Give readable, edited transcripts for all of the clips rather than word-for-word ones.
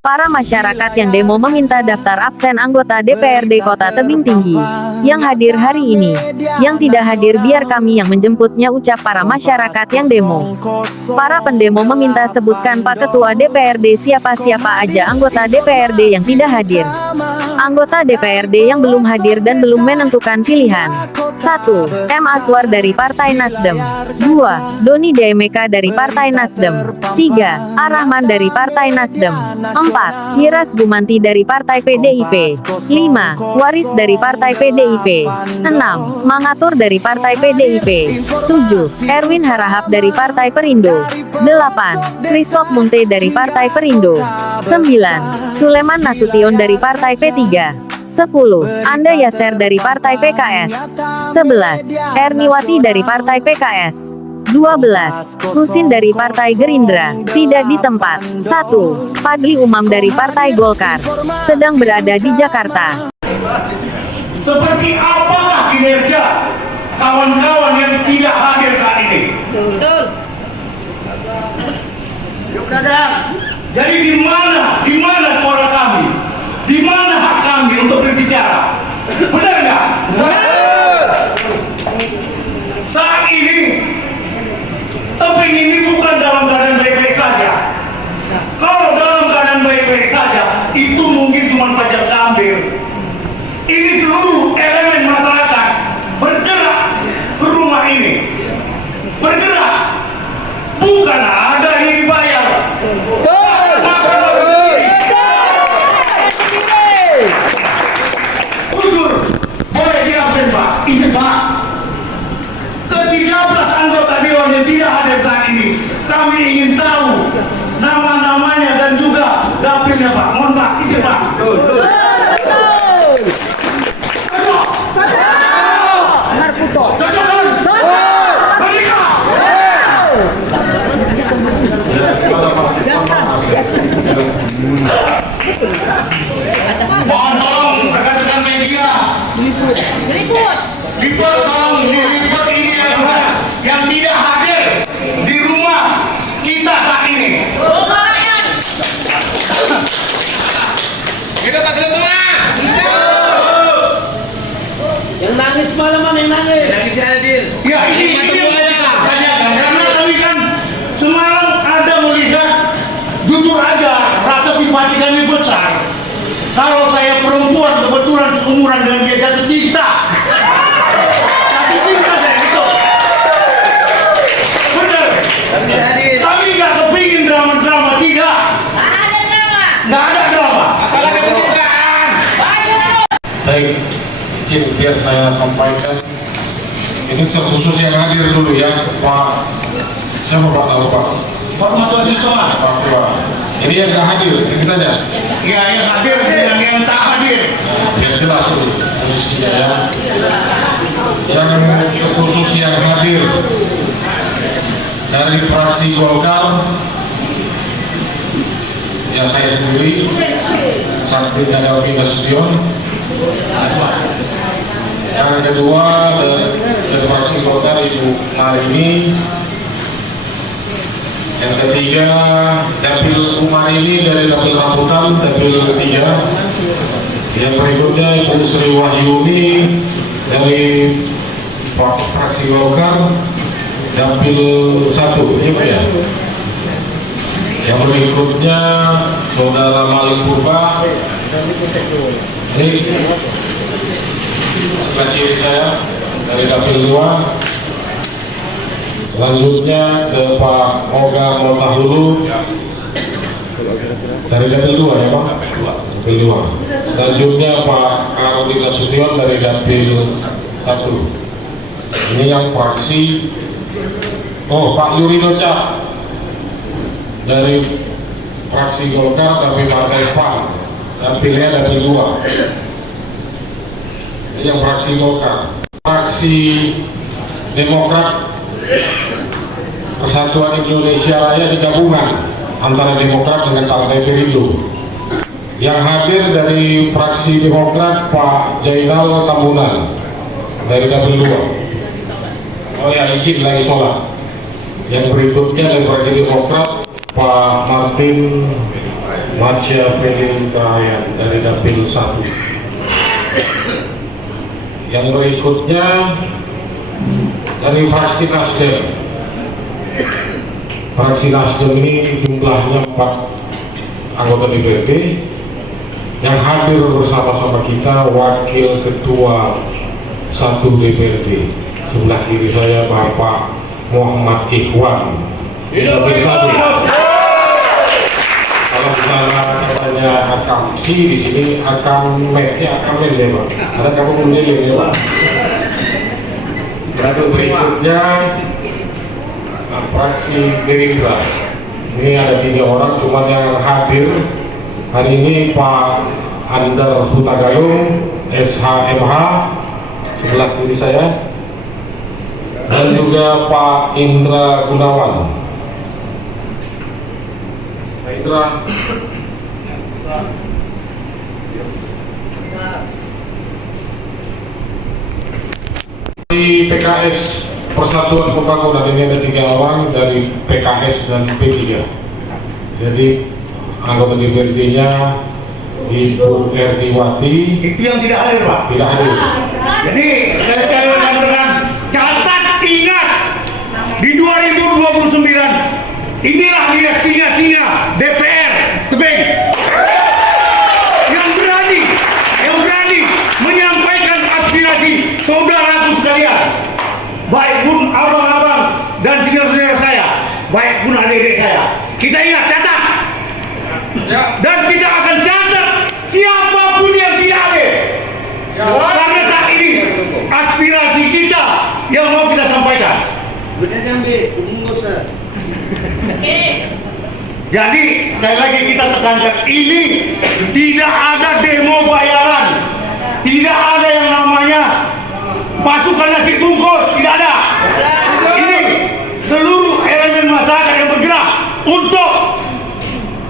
Para masyarakat yang demo meminta daftar absen anggota DPRD Kota Tebing Tinggi yang hadir hari ini. Yang tidak hadir biar kami yang menjemputnya, ucap para masyarakat yang demo. Para pendemo meminta sebutkan Pak Ketua DPRD siapa-siapa aja anggota DPRD yang tidak hadir. Anggota DPRD yang belum hadir dan belum menentukan pilihan. 1. M. Aswar dari Partai Nasdem. 2. Doni DMK dari Partai Nasdem. 3. Ar-Rahman dari Partai Nasdem. 4. Hiras Gumanti dari Partai PDIP. 5. Waris dari Partai PDIP. 6. Mangatur dari Partai PDIP. 7. Erwin Harahap dari Partai Perindo. 8. Christoph Munte dari Partai Perindo. 9. Suleman Nasution dari Partai P3. 10. Anda Yaser dari Partai PKS. 11. Erniwati dari Partai PKS. 12. Husin dari Partai Gerindra, tidak di tempat. 1. Fadli Umam dari Partai Golkar, sedang berada di Jakarta. Seperti apakah kinerja kawan-kawan yang tidak hadir saat ini? Jadi di mana suara kami? Di mana hak kami untuk berbicara? Benar nggak? Saat ini Tebing ini bukan dalam keadaan baik-baik saja. Kalau dalam keadaan baik-baik saja, itu mungkin cuma pajak ambil. Ini seluruh elemen masyarakat bergerak ke rumah ini. Bergerak. Bukan ada yang dibayar. Jujur, boleh diabsen Pak? Izin Pak. Ke-13 anggota Dewan yang tidak hadir saat ini, kami ingin tahu nama-namanya dan juga dapilnya Pak. Mohon Pak, izin Pak. Cocok kan? Merdeka! Mohon tolong rekan-rekan media liput tolong diliput ini yang tidak hadir di rumah kita saat ini. Hidup Pak Ketua. Yang nangis malaman, yang nangis. Nangis hadir. Ya ini banyak karena kami kan semalam ada melihat, jujur aja rasa simpati kami besar. Kalau saya perempuan kebetulan seumuran dengan dia, jatuh cinta. Jatuh cinta saya itu. Benar. Kami nggak kepingin drama-drama, tidak. Nggak ada drama. Apalagi pencitraan. Baik, izin biar saya sampaikan. Ini terkhusus yang hadir dulu ya, Pak. Siapa Pak kalau Pak? Pak Matua Silva. Pak Tua. Ini yang nggak hadir, ini kita ada. Ya yang hadir dan yang tak hadir. Biar jelas dulu posisinya ya. Yang terkhusus yang hadir dari fraksi Golkar, ya saya sendiri, Sakti Nadawi Nasution. Yang kedua dari fraksi Golkar Ibu Marini. Yang ketiga Dapil Umarini dari Dapil Rambutan, Dapil 3. Yang berikutnya Ibu Sri Wahyuni dari fraksi Golkar, Dapil 1. Ini ya. Yang berikutnya Saudara Malik Purba. Ini sebelah kiri saya dari Dapil 2. Selanjutnya ke Pak Moga Motahulu dari Dapil 2 ya Pak? Dapil 2. Selanjutnya Pak Karolin Nasution dari Dapil 1. Ini yang fraksi. Oh, Pak Yurino Cak dari fraksi Golkar tapi Partai PAN, dapilnya Dapil 2. Ini yang fraksi Golkar. Fraksi Demokrat Persatuan Indonesia Raya digabungan antara Demokrat dengan Partai Perindo. Yang hadir dari fraksi Demokrat Pak Jainal Tambunan dari Dapil 2. Oh ya, izin lagi sholat. Yang berikutnya dari fraksi Demokrat Pak Martin Machiavelli Kahayan dari Dapil 1. Yang berikutnya dari fraksi Nasdem. Fraksi Nasdem ini jumlahnya 4 anggota DPRD. Yang hadir bersama-sama kita Wakil Ketua 1 DPRD. Sebelah kiri saya Bapak Muhammad Ikhwan. Dapil 1. Kalau misalnya katanya akamsi di sini akamnya akamel ya Pak. Ada kamu kemudian ya Pak. Berikutnya fraksi Gerindra. Ini ada 3 orang, cuman yang hadir hari ini Pak Andar Hutagalung SHMH sebelah kiri saya, dan juga Pak Indra Gunawan. Pak Indra. Di PKS Persatuan Pembangunan ini ada 3 orang dari PKS dan P3. Jadi anggota DPRD-nya Ibu Erdiwati Itu yang tidak hadir, Pak. tidak hadir. Jadi saya menyampaikan, catat, ingat di 2029 inilah dia singa-singa DPR Tebing yang berani menyampaikan aspirasi saudaraku sekalian, baik pun abang-abang dan saudara saya, baik pun adik-adik saya. Kita ingat, catat, dan kita akan catat siapapun yang tidak hadir. Karena saat ini aspirasi kita yang mau kita sampaikan. Jadi sekali lagi kita tekankan, ini tidak ada demo bayaran, tidak ada yang namanya pasukan nasi bungkus, tidak ada. Ini seluruh elemen masyarakat yang bergerak untuk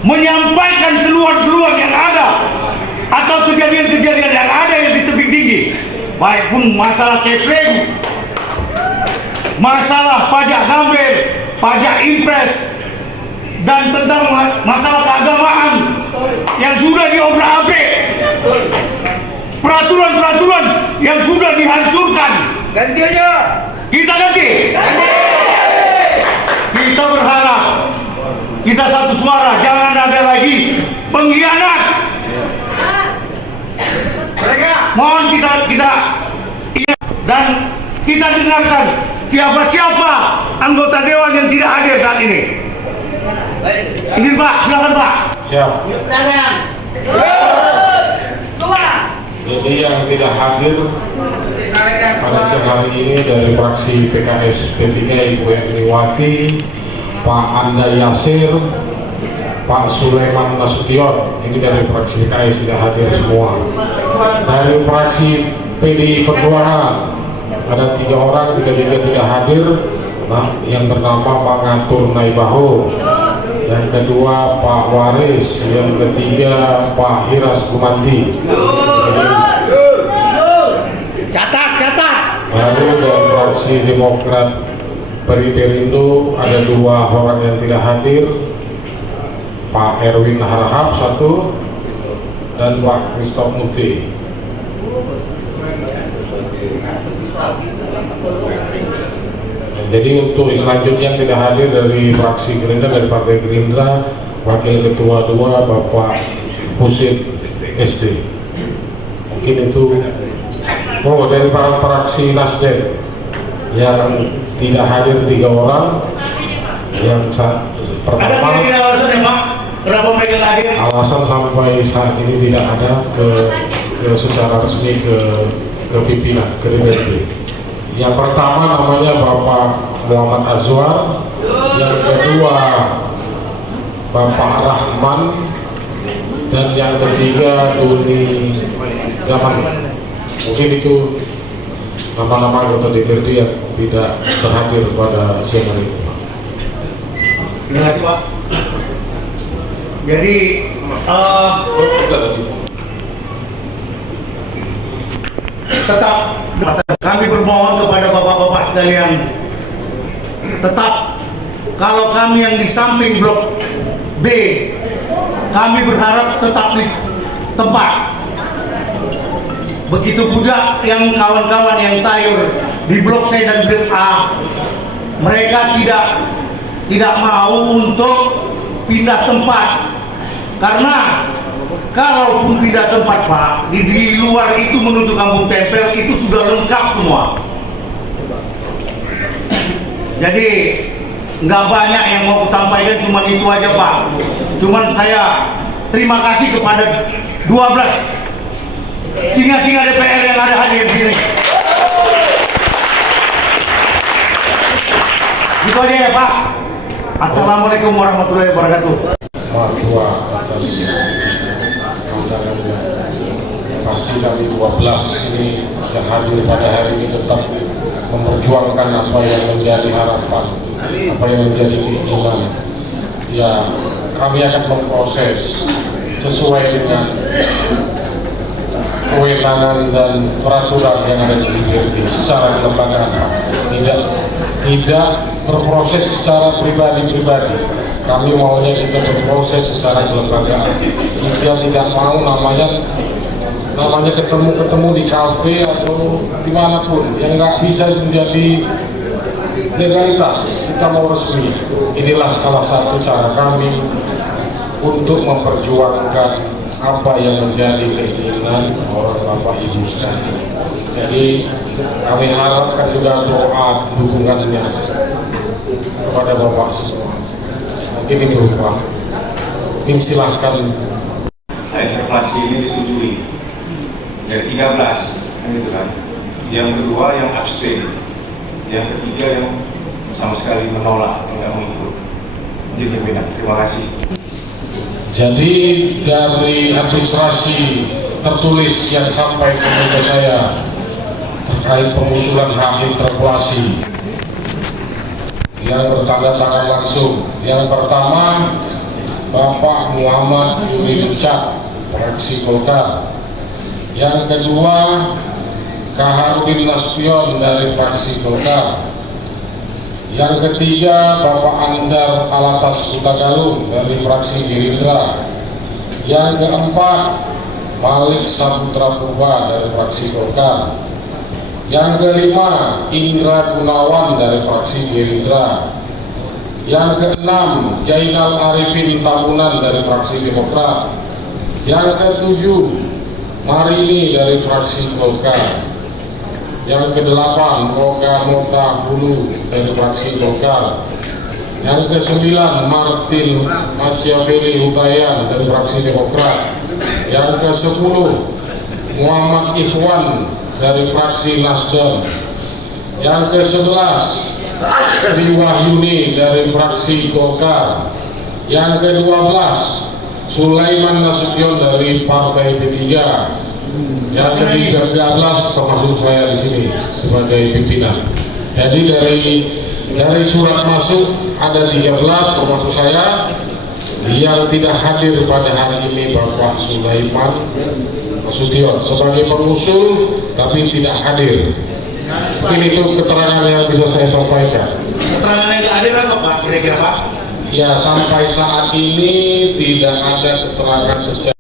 menyampaikan keluhan-keluhan yang ada atau kejadian-kejadian yang ada yang di tebing tinggi, baik pun masalah kepling, masalah pajak gambir, pajak impres, dan tentang masalah keagamaan yang sudah diobrak-abrik, peraturan-peraturan yang sudah dihancurkan. Ganti aja. Kita ganti. Kita berharap kita satu suara, jangan ada lagi pengkhianat. Mohon kita ingat dan kita dengarkan siapa-siapa anggota dewan yang tidak hadir saat ini. Izin Pak, silakan Pak. Siap. Jadi yang tidak hadir pada siang hari ini dari fraksi PKS P3 Ibu Erdiwati, Pak Anda Yasir, Pak Sulaiman Nasution, ini dari fraksi PKS tidak hadir semua. Dari fraksi PDI Perjuangan ada 3 orang, 3 tidak hadir. Nah, yang bernama Pak Ngatur Naibaho, yang kedua Pak Waris, yang ketiga Pak Hiras Kumanti. Catat. Baru dari fraksi Demokrat Perindo ada 2 orang yang tidak hadir, Pak Erwin Harahap 1 dan Pak Christoph Muti. Jadi untuk selanjutnya yang tidak hadir dari fraksi Gerindra, dari Partai Gerindra, Wakil Ketua 2 Bapak Husin SD. Mungkin itu. Oh, dari para fraksi Nasdem yang tidak hadir 3 orang. Yang Ada pertama, kira-kira alasannya Pak? Kenapa mereka nggak hadir? alasan sampai saat ini tidak ada ke secara resmi ke pimpinan ke DPRD. Yang pertama namanya Bapak Muhammad Azwar, yang kedua Bapak Rahman, dan yang ketiga Doni Zaman. Mungkin itu nama-nama anggota DPRD yang tidak terhadir pada siang hari ini. Terima kasih Pak. Jadi tetap kami bermohon kepada bapak-bapak sekalian, tetap kalau kami yang di samping blok B kami berharap tetap di tempat. Begitu juga yang kawan-kawan yang sayur di Blok C dan Blok A, mereka tidak mau untuk pindah tempat, karena kalaupun pindah tempat Pak, di luar itu menuju Kampung Tempel itu sudah lengkap semua. Jadi nggak banyak yang mau sampaikan, cuma itu aja Pak. Cuman saya terima kasih kepada 12 singa-singa DPR yang ada hadir di sini. Itu aja ya Pak. Assalamualaikum warahmatullahi wabarakatuh. Dua atas undangannya. Pasti kami 12 ini yang hadir pada hari ini tetap memperjuangkan apa yang menjadi harapan, apa yang menjadi keinginan. Ya, kami akan memproses sesuai dengan kewenangan dan peraturan yang ada di DPRD secara kelembagaan. Tidak berproses secara pribadi-pribadi. Kami maunya kita berproses secara kelembagaan. Kita tidak mau namanya ketemu di kafe atau dimanapun yang nggak bisa menjadi legalitas. Kita mau resmi. Inilah salah satu cara kami untuk memperjuangkan apa yang menjadi keinginan orang Bapak Ibu sekalian. Jadi kami harapkan juga doa dukungannya kepada Bapak semua. Mungkin itu Pak. Tim silahkan. Interpelasi ini disetujui dari 13 kan gitu kan. Yang kedua yang abstain, yang ketiga yang sama sekali menolak, tidak mengikut. Jadi terima kasih. Jadi dari administrasi tertulis yang sampai kepada saya terkait pengusulan hak interpelasi yang bertanda tangan langsung. Yang pertama Bapak Muhammad Yuri Richard, fraksi Golkar. Yang kedua Kaharudin Nasution dari fraksi Golkar. Yang ketiga Bapak Andar Alatas Utagalung dari fraksi Gerindra. Yang keempat Malik Saputra Purba dari fraksi Golkar. Yang kelima Indra Gunawan dari fraksi Gerindra. Yang keenam Jainal Arifin Tamunan dari fraksi Demokrat. Yang ketujuh Marini dari fraksi Golkar. Yang kedelapan Moga Mota Hulu dari fraksi Golkar. Yang kesembilan Martin Machiavelli Hutayan dari fraksi Demokrat. Yang kesepuluh Muhammad Ikhwan dari fraksi Nasdem. Yang ke-11 Sri Wahyuni dari fraksi Golkar. Yang ke-12 Sulaiman Nasution dari Partai P3. Yang ke-13 termasuk saya di sini sebagai pimpinan. Jadi dari surat masuk ada 13 termasuk saya. Yang tidak hadir pada hari ini Bapak Sulaiman Nasution sebagai pengusul tapi tidak hadir. Mungkin itu keterangan yang bisa saya sampaikan. Keterangan yang tidak hadir apa Pak? Kira-kira Pak? Ya, sampai saat ini tidak ada keterangan secara